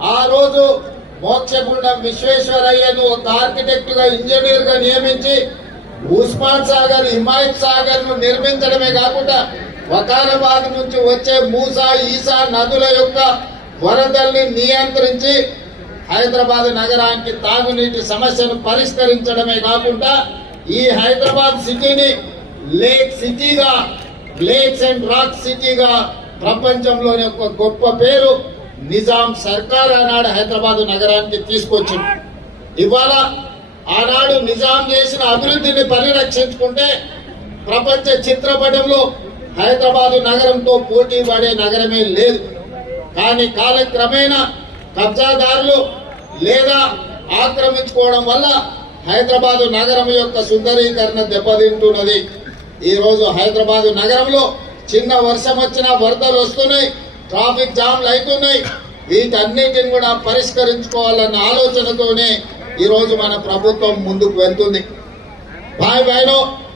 ఆ రోజు మోక్షగుండం విశ్వేశ్వరయ్యను ఒక ఆర్కిటెక్ట్ గా ఇంజనీర్ గా నియమించి ఉస్మాన్ సాగర్ హిమాయత్ సాగర్ ను నిర్మించడమే కాకుండా వకారాబాద్ నుంచి వచ్చే మూసా ఈసా నదుల యొక్క వరదల్ని నియంత్రించి హైదరాబాద్ నగరానికి తాగునీటి సమస్యను పరిష్కరించడమే కాకుండా ఈ హైదరాబాద్ సిటీని లేక్ సిటీగా, లేక్స్ అండ్ రాక్ సిటీగా ప్రపంచంలోని ఒక గొప్ప పేరు నిజాం సర్కార్ ఆనాడు హైదరాబాద్ నగరానికి తీసుకొచ్చింది. ఇవాళ ఆనాడు నిజాం చేసిన అభివృద్ధిని పరిరక్షించుకుంటే ప్రపంచ చిత్రపటంలో హైదరాబాద్ నగరంతో పోటీ పడే నగరమే లేదు. కానీ కాలక్రమేణా కబ్జాదారులు లేదా ఆక్రమించుకోవడం వల్ల హైదరాబాద్ నగరం యొక్క సుందరీకరణ దెబ్బతింటున్నది. ఈ రోజు హైదరాబాద్ నగరంలో చిన్న వర్షం వచ్చినా వరదలు వస్తున్నాయి, ట్రాఫిక్ జామ్లు అవుతున్నాయి. వీటన్నిటిని కూడా పరిష్కరించుకోవాలన్న ఆలోచనతోనే ఈ రోజు మన ప్రభుత్వం ముందుకు వెళ్తుంది. భాయ్ భాయ్నో